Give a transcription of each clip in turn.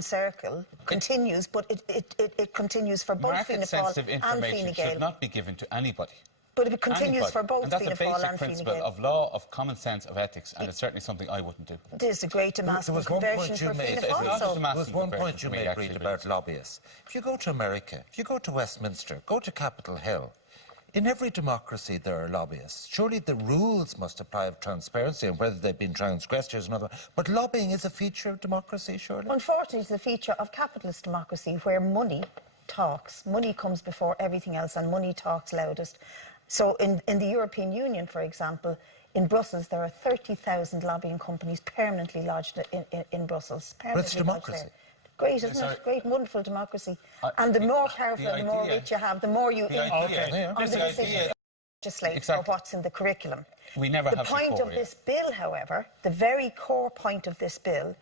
circle continues, but it continues for both Fianna Fáil and Fine Market-sensitive information should not be given to anybody. But it continues for both Fianna Fáil and Fine Gael. And that's a basic principle of law, of common sense, of ethics, and it's certainly something I wouldn't do. There's a great massive conversion for Fianna Fáil. There was one point you made, Reid, about lobbyists. If you go to America, if you go to Westminster, go to Capitol Hill, in every democracy there are lobbyists. Surely the rules must apply of transparency and whether they've been transgressed is another. But lobbying is a feature of democracy, surely? Unfortunately, it's a feature of capitalist democracy where money talks. Money comes before everything else and money talks loudest. So in the European Union, for example, in Brussels, there are 30,000 lobbying companies permanently lodged in Brussels. But it's democracy. Great, isn't it? Great, wonderful democracy. And the more powerful and the more rich you have, the more you legislate for what's in the curriculum. The point of this bill, however, the very core point of this bill,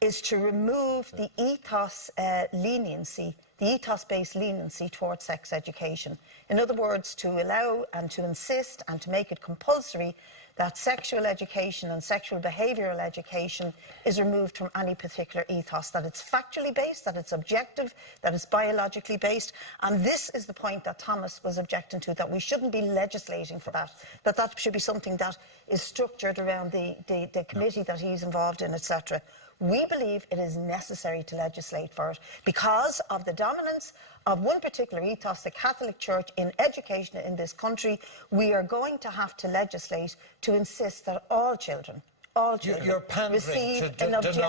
is to remove the ethos leniency, the ethos-based leniency towards sex education. In other words, to allow and to insist and to make it compulsory that sexual education and sexual behavioural education is removed from any particular ethos, that it's factually based, that it's objective, that it's biologically based. And this is the point that Thomas was objecting to, that we shouldn't be legislating for that, that should be something that is structured around the committee that he's involved in, etc. We believe it is necessary to legislate for it because of the dominance of one particular ethos, the Catholic Church, in education in this country. We are going to have to legislate to insist that all children receive an objective,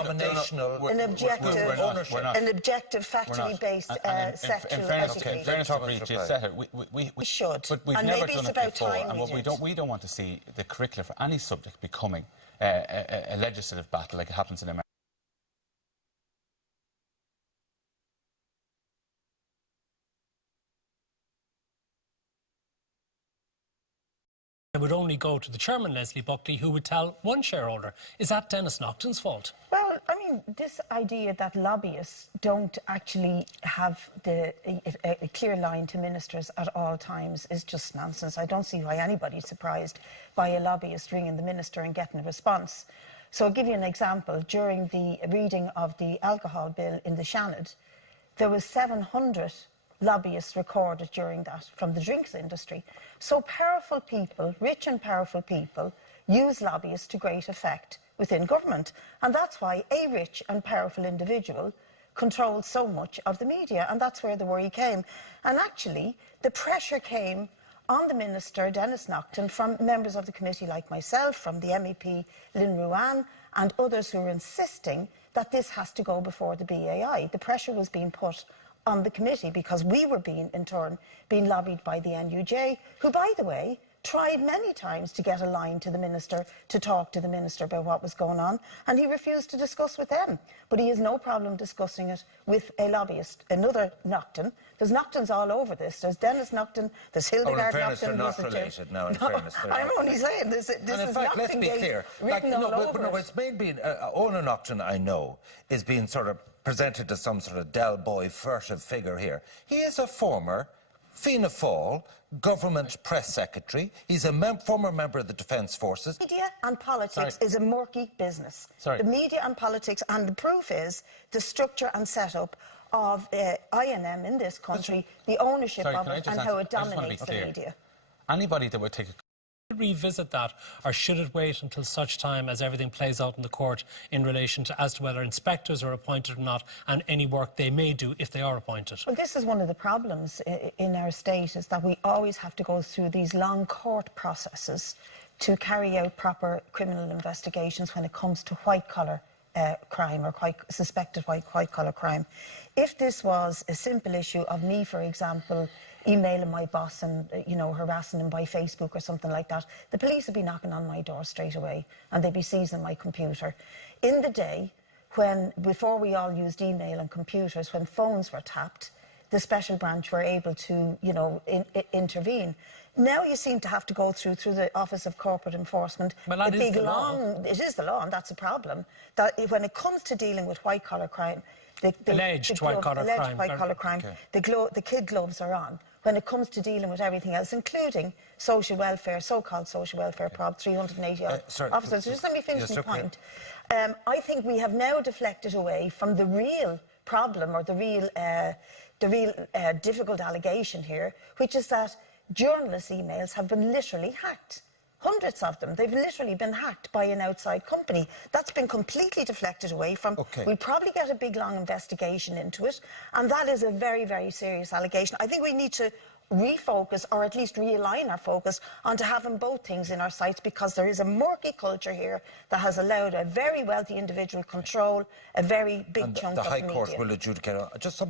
factually based sexual education. We should. But we've never done it before, and we don't want to see the curricula for any subject becoming a legislative battle like it happens in America. It would only go to the chairman, Leslie Buckley, who would tell one shareholder. Is that Denis Naughton's fault? Well, I mean, this idea that lobbyists don't actually have a clear line to ministers at all times is just nonsense. I don't see why anybody's surprised by a lobbyist ringing the minister and getting a response. So I'll give you an example. During the reading of the alcohol bill in the Seanad, there was 700 lobbyists recorded during that from the drinks industry. So powerful people, rich and powerful people, use lobbyists to great effect within government. And that's why a rich and powerful individual controls so much of the media. And that's where the worry came. And actually, the pressure came on the Minister, Denis Naughton, from members of the committee like myself, from the MEP Lynn Ruane, and others who were insisting that this has to go before the BAI. The pressure was being put on the committee because we were in turn being lobbied by the NUJ, who, by the way, tried many times to get a line to the minister, to talk to the minister about what was going on, and he refused to discuss with them. But he has no problem discussing it with a lobbyist, another Naughton. There's Naughton's all over this. There's Denis Naughton, there's Hildegard Naughton. In fairness, they're not related now, in fairness. I'm only saying this is let's be clear. It's made being Ona Naughton, I know, is being sort of presented as some sort of Del Boy furtive figure here. He is a former Fianna Fáil government press secretary. He's a former member of the Defence Forces. Media and politics is a murky business. The media and politics, and the proof is the structure and setup of INM in this country, the ownership of it and how it dominates the media. Anybody that would take revisit that, or should it wait until such time as everything plays out in the court in relation to as to whether inspectors are appointed or not, and any work they may do if they are appointed? Well, this is one of the problems in our state, is that we always have to go through these long court processes to carry out proper criminal investigations when it comes to white-collar crime or suspected white-collar crime. If this was a simple issue of me, for example, emailing my boss and, harassing him by Facebook or something like that, the police would be knocking on my door straight away and they'd be seizing my computer. In the day, before we all used email and computers, when phones were tapped, the special branch were able to, intervene. Now you seem to have to go through the Office of Corporate Enforcement. Well, that is the law. It is the law, and that's a problem. That when it comes to dealing with white-collar crime, alleged white-collar crime, the kid gloves are on. when it comes to dealing with everything else, including social welfare, so-called social welfare, Prop 380 officers. So just let me finish my point. I think we have now deflected away from the real problem, or the real difficult allegation here, which is that journalists' emails have been literally hacked. Hundreds of them. They've literally been hacked by an outside company. That's been completely deflected away from. We'll probably get a big, long investigation into it, and that is a very, very serious allegation. I think we need to refocus, or at least realign our focus onto having both things in our sights, because there is a murky culture here that has allowed a very wealthy individual control a very big chunk of the media. The High Court will adjudicate. Just something